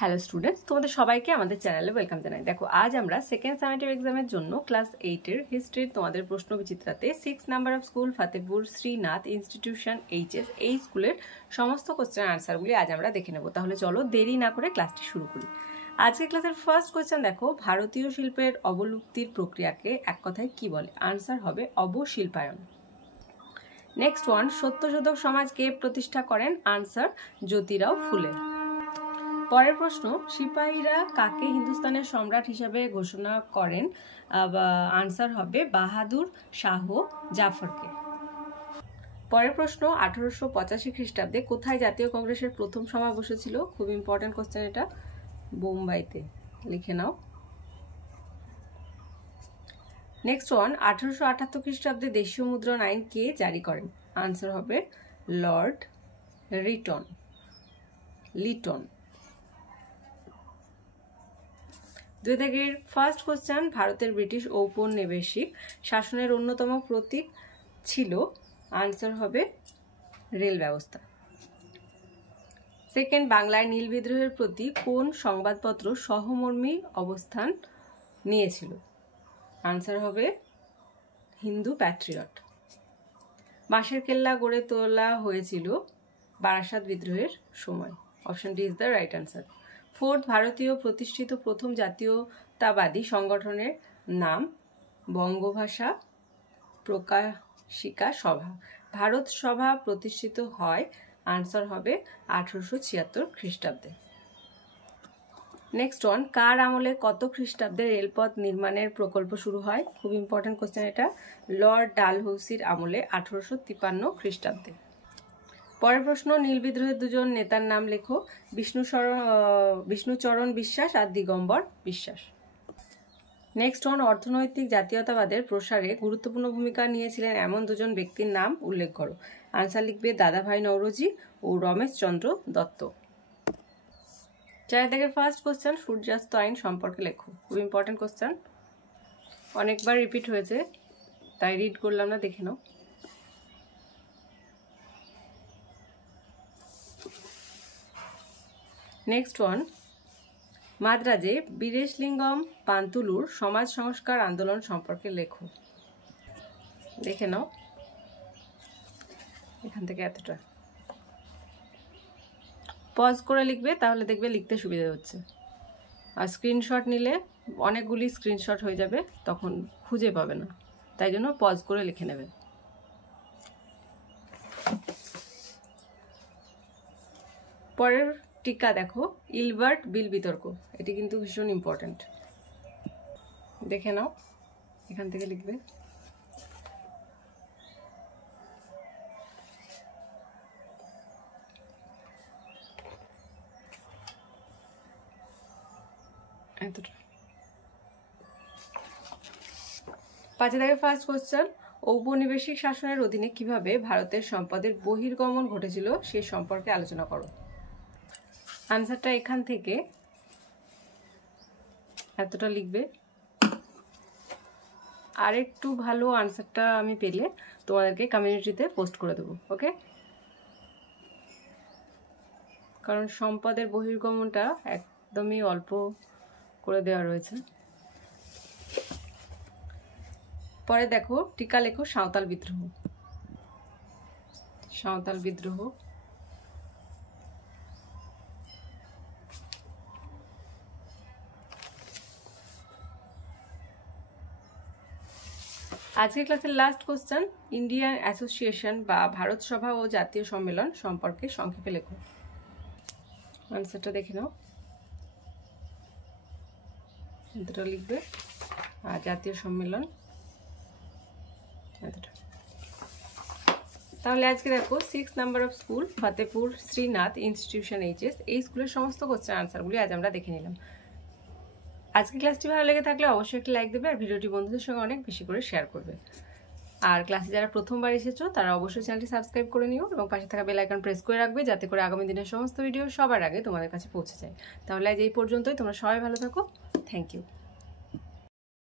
Hello students, তোমাদের সবাইকে আমাদের চ্যানেলে ওয়েলকাম জানাই। দেখো, আজ আমরা সেকেন্ড সামেটিভ এক্সামের জন্য ক্লাস 8-এর হিস্ট্রির তোমাদের প্রশ্ন বিচিত্রাতে 6 number of school Fatehpur Srinath institution HS এই স্কুলের সমস্ত কোশ্চেন আনসারগুলি আজ আমরা দেখে নেব। তাহলে চলো দেরি না করে ক্লাসটি শুরু করি। আজকের ক্লাসের ফার্স্ট কোশ্চেন দেখো, ভারতীয় শিল্পের অবলুপ্তির প্রক্রিয়াকে এক কথায় কি বলে? আনসার হবে অবশিল্পায়ন। নেক্সট ওয়ান, সত্যশোধক সমাজকে প্রতিষ্ঠা করেন? আনসার জ্যোতিরাও ফুলে। পরের প্রশ্ন, সিপাহীরা কাকে হিন্দুস্তানের সম্রাট হিসাবে ঘোষণা করেন? আনসার হবে বাহাদুর শাহ জাফরকে। পরের প্রশ্ন, 1885 খ্রিস্টাব্দে কোথায় জাতীয় কংগ্রেসের প্রথম সভা বসেছিল? খুব ইম্পর্টেন্ট কোশ্চেন এটা, বোম্বাইতে, লিখে নাও। নেক্সট ওয়ান, 1878 খ্রিস্টাব্দে দেশীয় মুদ্রণ আইন কে জারি করেন? আনসার হবে লর্ড লিটন। 2 দাগের ফার্স্ট কোশ্চেন, ভারতের ব্রিটিশ ঔপনিবেশিক শাসনের অন্যতম প্রতীক ছিল? আনসার হবে রেল ব্যবস্থা। সেকেন্ড, বাংলায় নীল বিদ্রোহের প্রতি কোন সংবাদপত্র সহমর্মী অবস্থান নিয়েছিল? আনসার হবে হিন্দু প্যাট্রিয়ট। বাঁশের কেল্লা গড়ে তোলা হয়েছিল বারাসাত বিদ্রোহের সময়। Option D is the right answer. Fourth, ভারতীয় প্রতিষ্ঠিত প্রথম জাতীয়তাবাদী সংগঠনের নাম? বঙ্গভাষা প্রকাশিকা সভা। ভারত সভা প্রতিষ্ঠিত হয়? আনসার হবে 1876 খ্রিস্টাব্দে। নেক্সট ওয়ান, কার আমলে কত খ্রিস্টাব্দে রেলপথ নির্মাণের প্রকল্প শুরু হয়? খুব ইম্পর্টেন্ট কোশ্চেন এটা, লর্ড ডালহৌসির আমলে 1853 খ্রিস্টাব্দে। পরের প্রশ্ন, নীল বিদ্রোহের দুজন নেতার নাম লেখো। বিষ্ণুচরণ বিশ্বাস আর দিগম্বর বিশ্বাস। নেক্সট ওয়ান, অর্থনৈতিক জাতীয়তাবাদের প্রসারে গুরুত্বপূর্ণ ভূমিকা নিয়েছিলেন এমন দুজন ব্যক্তির নাম উল্লেখ করো। আনসার লিখবে দাদাভাই নওরোজি ও রমেশচন্দ্র দত্ত। 4 দাগের ফার্স্ট কোশ্চেন, সূর্যাস্ত আইন সম্পর্কে লেখো। খুব ইম্পর্টেন্ট কোশ্চেন, অনেকবার রিপিট হয়েছে তাই রিড করলাম না, দেখে নাও। নেক্সট ওয়ান, মাদ্রাজে বীরেশলিঙ্গম পান্তুলুর সমাজ সংস্কার আন্দোলন সম্পর্কে লেখো। দেখে নাও, এখান থেকে এতটা পজ করে লিখবে, তাহলে দেখবে লিখতে সুবিধা হচ্ছে। আর স্ক্রিনশট নিলে অনেকগুলি স্ক্রিনশট হয়ে যাবে, তখন খুঁজে পাবে না, তাই জন্য পজ করে লিখে নেবে। পরের টিকা দেখো, ইলবার্ট বিল বিতর্ক, এটি কিন্তু ভীষণ ইম্পর্টেন্ট, দেখে নাও, এখান থেকে লিখবে। এতটা। 5 দাগের ফার্স্ট কোশ্চেন, ঔপনিবেশিক শাসনের অধীনে কিভাবে ভারতের সম্পদের বহির্গমন ঘটেছিল সে সম্পর্কে আলোচনা করো। আনসারটা এখান থেকে এতটা লিখবে। আর একটু ভালো আনসারটা আমি পেলে তোমাদেরকে কমিউনিটিতে পোস্ট করে দেবো, ওকে? কারণ সম্পদের বহির্গমনটা একদমই অল্প করে দেওয়া রয়েছে। পরে দেখো, টিকা লেখো সাঁওতাল বিদ্রোহ। সাঁওতাল বিদ্রোহ আজকের ক্লাসের লাস্ট কোশ্চেন, ইন্ডিয়ান অ্যাসোসিয়েশন বা ভারত সভা ও জাতীয় সম্মেলন সম্পর্কে সংক্ষেপে লেখো। আনসারটা দেখে নাও, এতটা লিখবে। আর জাতীয় সম্মেলন এতটা। তাহলে আজকে দেখো 6 number of school Fatehpur Srinath institution HS এই স্কুলের সমস্ত কোশ্চেন আনসারগুলি আজ আমরা দেখে নিলাম। আজকে ক্লাসটি ভালো লেগে থাকলে অবশ্যই একটি লাইক দেবে আর ভিডিওটি বন্ধুদের সঙ্গে অনেক বেশি করে শেয়ার করবে। আর ক্লাসে যারা প্রথমবার এসেছো তারা অবশ্যই চ্যানেলটি সাবস্ক্রাইব করে নিও এবং পাশে থাকা বেল আইকন প্রেস করে রাখবে, যাতে করে আগামী দিনের সমস্ত ভিডিও সবার আগে তোমাদের কাছে পৌঁছে যায়। তাহলে আজ এই পর্যন্তই, তোমরা সবাই ভালো থাকো। Thank you.